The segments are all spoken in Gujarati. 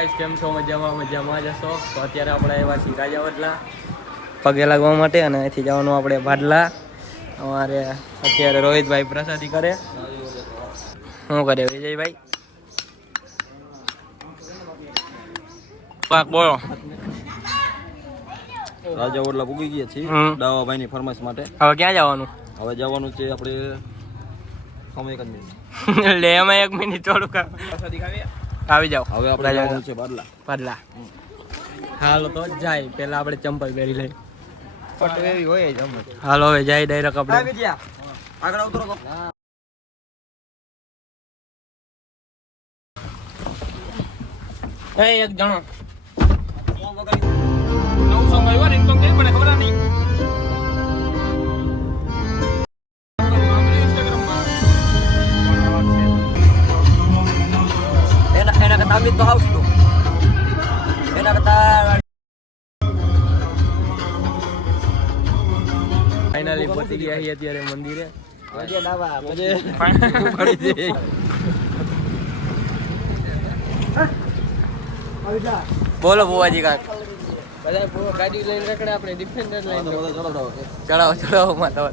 ગાઈસ, કેમ છો? મજામાં જશો તો અત્યારે આપણે આવ્યા છીએ રાજાવડલા પગે લાગવા માટે અને અહીંથી જવાનું આપણે ભાડલા. અમારે અત્યારે રોહિતભાઈ પ્રસાદી કરે. શું કરે વિજયભાઈ? પાક બોલો. રાજાવડલા પૂગી ગયા છીએ દાવાભાઈની ફરમાઈશ માટે. હવે ક્યાં જવાનું? હવે જવાનું છે આપણે સમય એક મિનિટ લે અમે 1 મિનિટ થોડુંક આવી જાઓ. હવે આપણે જવાનું છે ભાડલા. હાલો તો જાય પેલા આપણે ચંપલ પહેરી લઈએ. એવી હોય જ હાલો હવે જાય ડાયરેક્ટ આપણે. આગળ ઉતરો તો. એક જણો 900 ગયો ને તો કેમ મને ખબર નહીં. એના કરતા અમિત તો હાઉસ તો એના કરતા ફાઇનલી પહોંચી ગયા છીએ અત્યારે મંદિરે. બોલો બુવાજી કાક. બધા ગાડી લઈને રખડે, આપણે ડિફેન્ડર લઈને ચડાવો માતા.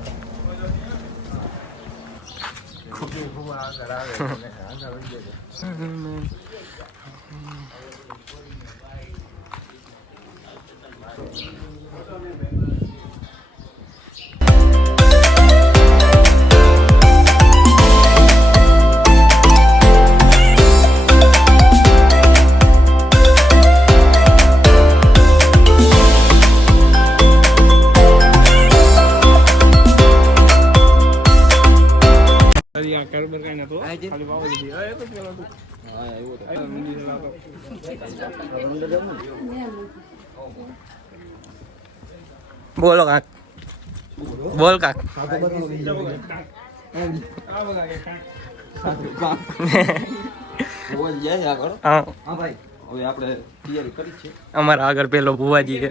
બોલો કાક. બોલ કાક. અમારા આગળ પેલો ભુવાજી છે.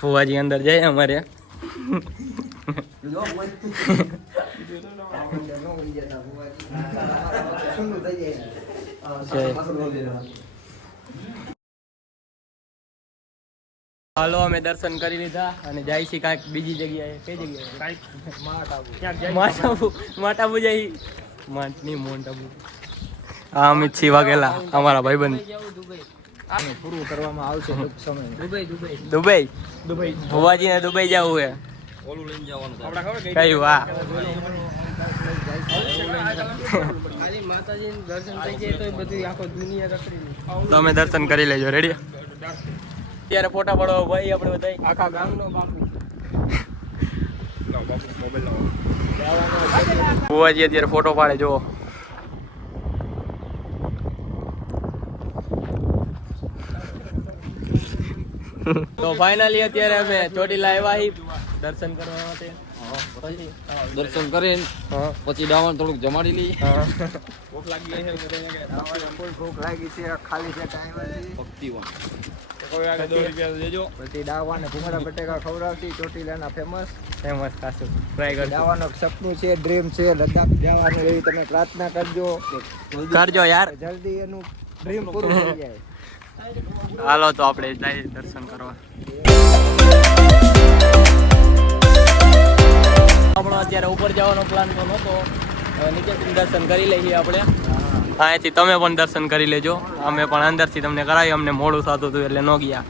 ભુવાજી અંદર જાય અમારે. હાલો અમે દર્શન કરી લીધા અને જાય છે કાંઈક બીજી જગ્યાએ. કઈ જગ્યાએ? માટાબુ જાય. મોન્ટાબુ. હા, અમિત સિંહ વાઘેલા અમારા ભાઈબંધ. પૂરું કરવામાં આવશે દુબઈ. ભુવાજી ને દુબઈ જવું છે. ઓલું લઈને જવાનું કયું? હા, તો અમે દર્શન કરી લેજો. રેડી? અત્યારે ફોટા પાડવા ભાઈ આપણે બધા આખા ગામનો ભુવાજી અત્યારે ફોટો પાડે. જો તો ફાઇનલી અત્યારે અમે ચોટીલા આવ્યા દર્શન કરવા માટે. દર્શન કરીને પછી ડાવણ થોડુંક જમાડી લઈએ. ભૂખ લાગી છે. ભૂખ લાગી છે. ખાલી છે ટાઈમ પછી ડાવાને ભૂંગળા બટેકા ખવડાવતી. ચોટીલાના ફેમસ ખાસું ટ્રાય કરજો. ડાવાનું સપનું છે, ડ્રીમ છે લદ્દાખ જવાનું. એવી તમે પ્રાર્થના કરજો યાર, જલ્દી એનું ડ્રીમ પૂરું થઈ જાય. હાલો તો આપણે જઈએ દર્શન કરવા. આપણો અત્યારે ઉપર જવાનો પ્લાન તો નહોતો. નીચેથી દર્શન કરી લઈએ આપણે. અહીંથી તમે પણ દર્શન કરી લેજો. અમે પણ અંદરથી તમને કરાવી. અમને મોડું થતું હતું એટલે ન ગયા.